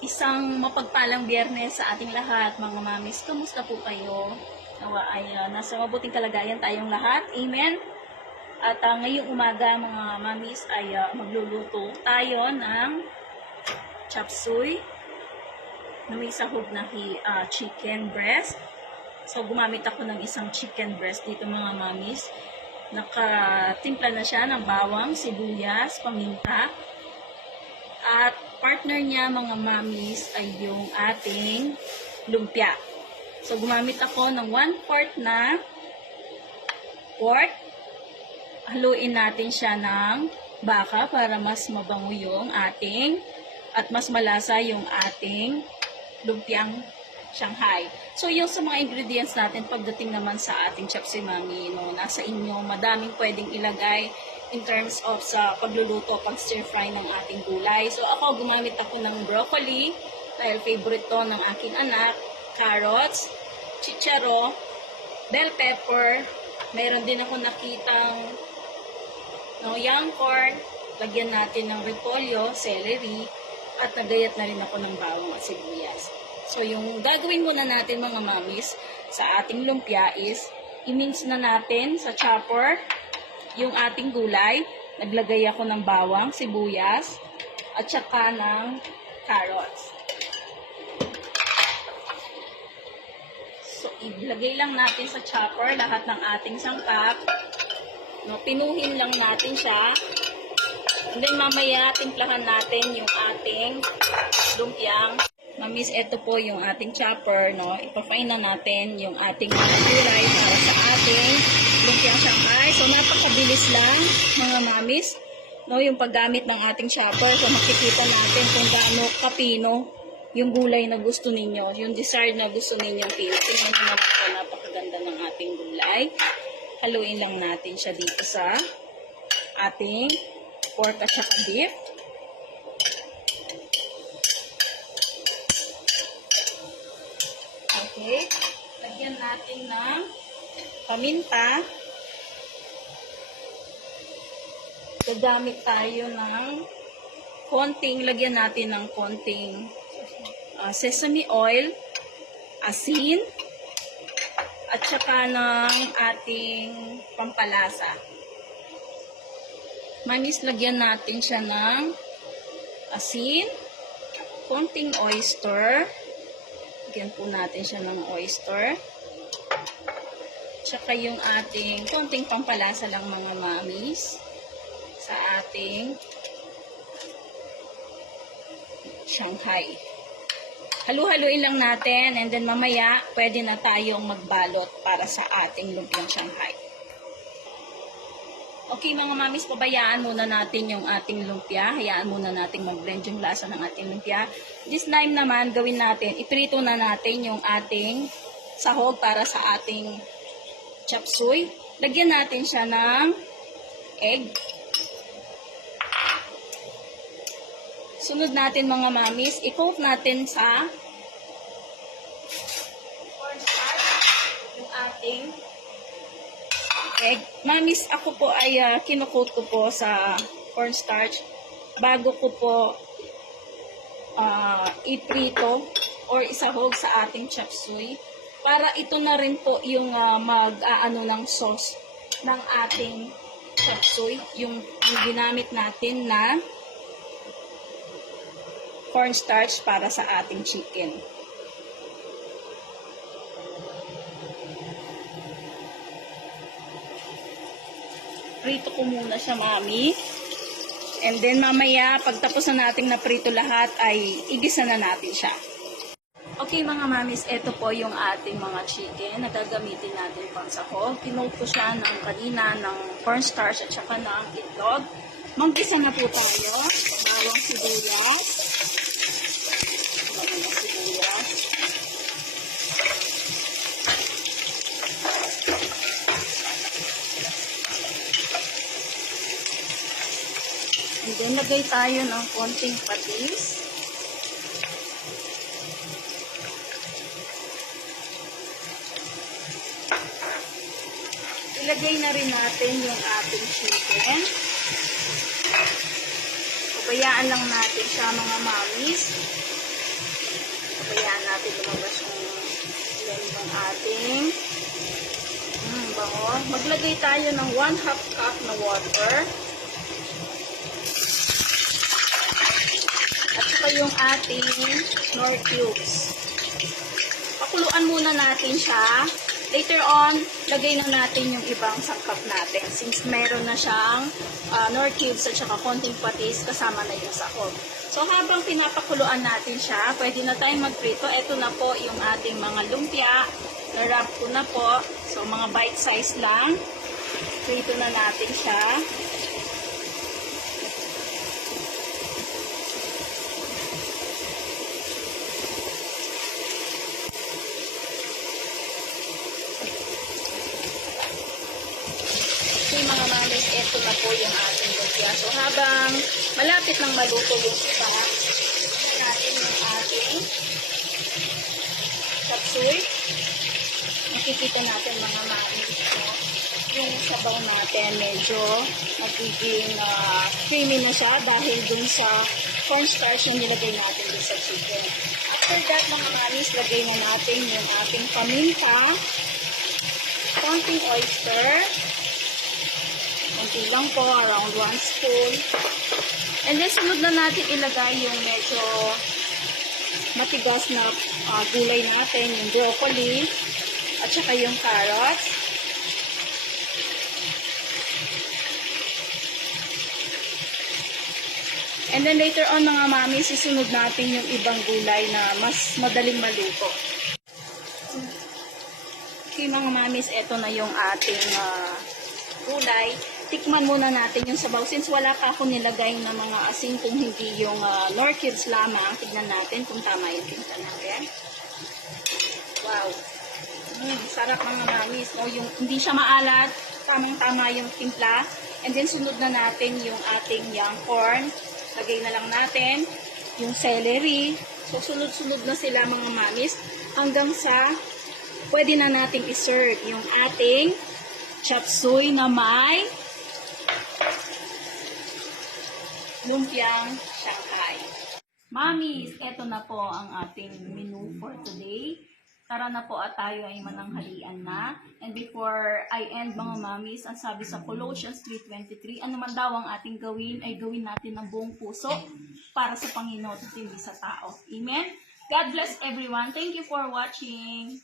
Isang mapagpalang Biyernes sa ating lahat, mga mamis. Kamusta po kayo? Nawa ay nasa mabuting kalagayan tayong lahat. Amen? At ngayong umaga, mga mamis, ay magluluto tayo ng chop suey na may sahog na chicken breast. So, gumamit ako ng isang chicken breast dito, mga mamis. Nakatimpla na siya ng bawang, sibuyas, paminta. At partner niya, mga mamis, ay yung ating lumpia. So, gumamit ako ng 1/4 na pork. Haluin natin siya ng baka para mas mabango yung ating at mas malasa yung ating lumpiang Shanghai. So, yung sa mga ingredients natin, pagdating naman sa ating chop suey, mami, no, nasa inyo, madaming pwedeng ilagay in terms of sa pagluluto, pag stir fry ng ating gulay. So, ako, gumamit ako ng broccoli, dahil favorite to ng aking anak, carrots, chicharo, bell pepper, mayroon din ako nakitang young corn, lagyan natin ng repolyo, celery, at nagayat na rin ako ng bawang at sibuyas. So, yung gagawin muna natin, mga mamis, sa ating lumpia is, i-mince na natin sa chopper yung ating gulay. Naglagay ako ng bawang, sibuyas, at saka ng carrots. So, ilagay lang natin sa chopper lahat ng ating sangkap. No, pinuhin lang natin siya. And then, mamaya, timplahan natin yung ating lumpiang. Mamis, ito po yung ating chopper, no? Ipa-fine na natin yung ating gulay para sa ating lumpiang Shanghai. So, napakabilis lang, mga mamis, no? Yung paggamit ng ating chopper. So, makikita natin kung gaano kapino yung gulay na gusto ninyo, yung desired na gusto ninyong pino. Tingnan nyo naman po, napakaganda ng ating gulay. Haluin lang natin siya dito sa ating pork at saka beef. Okay. Lagyan natin ng paminta. Gagamit tayo ng lagyan natin ng konting sesame oil, asin, at saka ng ating pampalasa. Manis, lagyan natin siya ng asin, konting oyster. Lagyan po natin siya ng oyster. Tsaka yung ating konting pampalasa lang, mga mamis, sa ating Shanghai. Halu-haluin lang natin and then mamaya pwede na tayong magbalot para sa ating lumpiang Shanghai. Okay, mga mamis, pabayaan muna natin yung ating lumpia. Hayaan muna natin mag-blend yung lasa ng ating lumpia. This time naman, gawin natin, iprito na natin yung ating sahog para sa ating chop suey. Lagyan natin siya ng egg. Sunod natin, mga mamis, i-coat natin sa cornstarch yung ating egg. Mamis, ako po ay kinukoat ko po sa cornstarch bago ko po iprito or isahog sa ating chop suey. Para ito na rin po yung mag-aano ng sauce ng ating chop suey. Yung ginamit natin na cornstarch para sa ating chicken. Prito ko muna siya, mami. And then mamaya, pagtapos na natin na prito lahat, ay igisa na natin siya. Okay, mga mamis, ito po yung ating mga chicken na gagamitin natin pang sahog. Kinoat ko siya ng kanina ng cornstarch at saka ng itlog. Mag-gisa na po tayo. Bawang sibuyas. Bawang sibuyas. And then, lagay tayo ng konting patis. Ilagay na rin natin yung ating chicken. Pabayaan lang natin siya, mga mamis. Kaya natin lumabas yung ating bango. Maglagay tayo ng 1/2 cup na water. At saka yung ating Knorr cubes. Pakuluan muna natin siya. Later on, lagay na natin yung ibang sangkap natin. Since meron na siyang Knorr cubes at saka konting patis, kasama na yung sahog. So habang pinapakuluan natin siya, pwede na tayong magprito. Ito na po yung ating mga lumpia. Na-wrap ko na po. So mga bite size lang. Prito na natin siya. Mga mamis, ito na po yung ating lumpia. So, habang malapit nang maluto yung iba, natin yung ating chop suey. Makikita natin mga mamis, yung sabaw natin medyo magiging creamy na siya dahil dun sa cornstarch yung nilagay natin dun sa chicken. After that, mga mamis, lagay na natin yung ating paminta, konting oyster, konti lang po, around 1 spoon. And then, sunod na natin ilagay yung medyo matigas na gulay natin, yung broccoli, at saka yung carrots. And then, later on, mga mami, sisunod natin yung ibang gulay na mas madaling maluto. Okay, mga mamis, eto na yung ating gulay. Tikman muna natin yung sabaw. Since wala pa ako nilagay na mga asin kung hindi yung Knorr cubes lamang, tignan natin kung tama yung timpla natin. Wow! Sarap mga mamis. No? Yung, hindi siya maalat, tamang-tama yung timpla. And then sunod na natin yung ating young corn. Lagay na lang natin yung celery. So sunod-sunod na sila mga mamis hanggang sa pwede na nating iserve yung ating chop suey na may lumpiang Shanghai. Mamis, eto na po ang ating menu for today. Tara na po at tayo ay mananghalian na. And before I end mga mamis, ang sabi sa Colossians 3:23, ano man daw ang ating gawin ay gawin natin ng buong puso para sa Panginoon at hindi sa tao. Amen? God bless everyone. Thank you for watching.